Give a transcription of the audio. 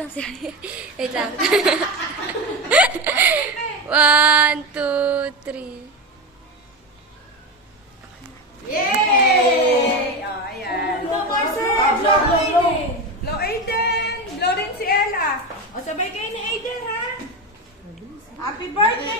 lang siya. Wait lang. 1, 2, 3. Yay! Oh, ayan. Blow Aiden! Blow din si Ella. O, sabay kayo ni Aiden, ha? Happy birthday,